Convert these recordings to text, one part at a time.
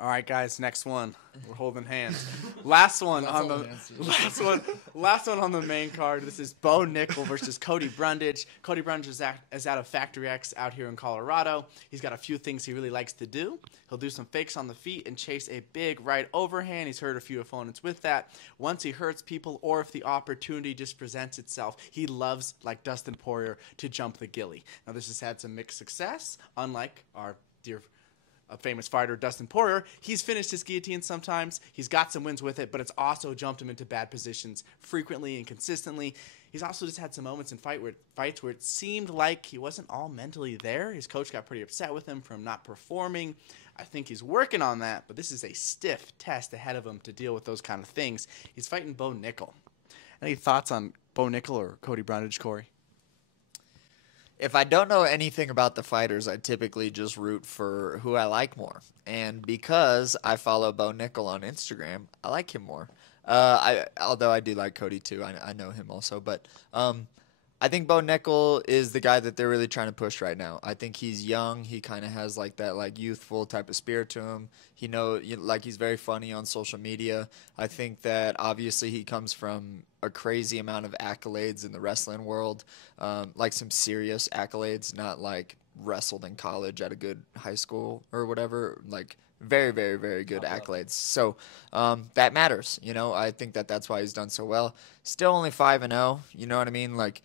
All right, guys, next one. We're holding hands. Last one on the last one on the main card. This is Bo Nickal versus Cody Brundage. Cody Brundage is out of Factory X out here in Colorado. He's got a few things he really likes to do. He'll do some fakes on the feet and chase a big right overhand. He's hurt a few opponents with that. Once he hurts people or if the opportunity just presents itself, he loves, like Dustin Poirier, to jump the gilly. Now, this has had some mixed success, unlike our dear a famous fighter, Dustin Poirier. He's finished his guillotine sometimes. He's got some wins with it, but it's also jumped him into bad positions frequently and consistently. He's also just had some moments in fights where it seemed like he wasn't all mentally there. His coach got pretty upset with him from not performing. I think he's working on that, but this is a stiff test ahead of him to deal with those kind of things. He's fighting Bo Nickal. Any thoughts on Bo Nickal or Cody Brundage, Corey? If I don't know anything about the fighters, I typically just root for who I like more. And because I follow Bo Nickal on Instagram, I like him more. Although I do like Cody too. I know him also. But I think Bo Nickal is the guy that they're really trying to push right now. I think he's young. He kind of has like that like youthful type of spirit to him. He's very funny on social media. I think that obviously he comes from a crazy amount of accolades in the wrestling world, like some serious accolades, not like wrestled in college at a good high school or whatever, like very, very, very good accolades. So that matters. I think that's why he's done so well. Still only 5-0. You know what I mean? Like,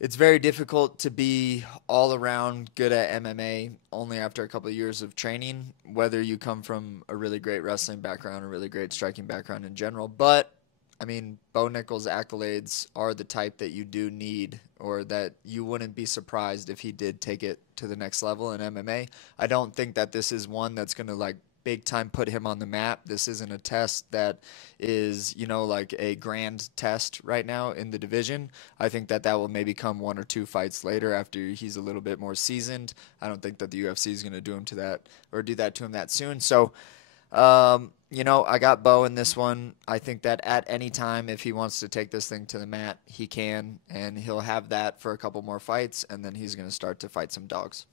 it's very difficult to be all around good at MMA only after a couple of years of training, whether you come from a really great wrestling background or really great striking background in general. But I mean, Bo Nickal's accolades are the type that you do need, or that you wouldn't be surprised if he did take it to the next level in MMA. I don't think that this is one that's going to like big time put him on the map. This isn't a test that is, like a grand test right now in the division. I think that will maybe come 1 or 2 fights later after he's a little bit more seasoned. I don't think that the UFC is going to do that to him that soon. So, I got Bo in this one. I think that at any time, if he wants to take this thing to the mat, he can, and he'll have that for a couple more fights, and then he's going to start to fight some dogs.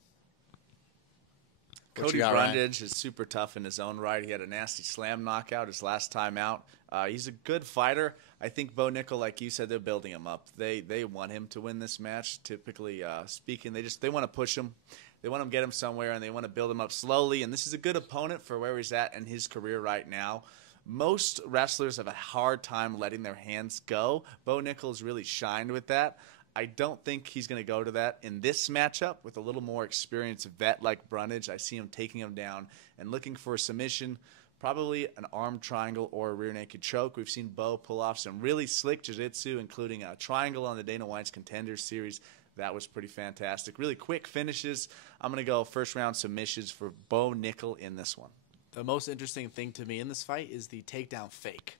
Cody Brundage is super tough in his own right. He had a nasty slam knockout his last time out. He's a good fighter. I think Bo Nickal, like you said, they're building him up. They want him to win this match. Typically speaking, they want to push him. They want to get him somewhere, and they want to build him up slowly. And this is a good opponent for where he's at in his career right now. Most wrestlers have a hard time letting their hands go. Bo Nickal's really shined with that. I don't think he's going to go to that in this matchup with a little more experienced vet like Brundage. I see him taking him down and looking for a submission, probably an arm triangle or a rear naked choke. We've seen Bo pull off some really slick jiu-jitsu, including a triangle on the Dana White's Contenders Series. That was pretty fantastic. Really quick finishes. I'm going to go first round submissions for Bo Nickal in this one. The most interesting thing to me in this fight is the takedown fake.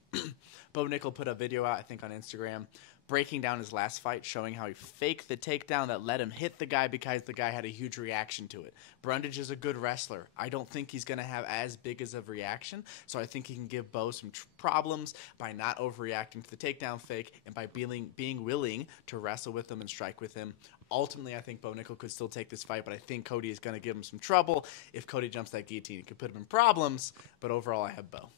Bo Nickal put a video out, I think, on Instagram, breaking down his last fight, showing how he faked the takedown that let him hit the guy because the guy had a huge reaction to it. Brundage is a good wrestler. I don't think he's going to have as big as a reaction, so I think he can give Bo some problems by not overreacting to the takedown fake and by being willing to wrestle with him and strike with him. Ultimately, I think Bo Nickal could still take this fight, but I think Cody is going to give him some trouble. If Cody jumps that guillotine, it could put him in problems, but overall I have Bo.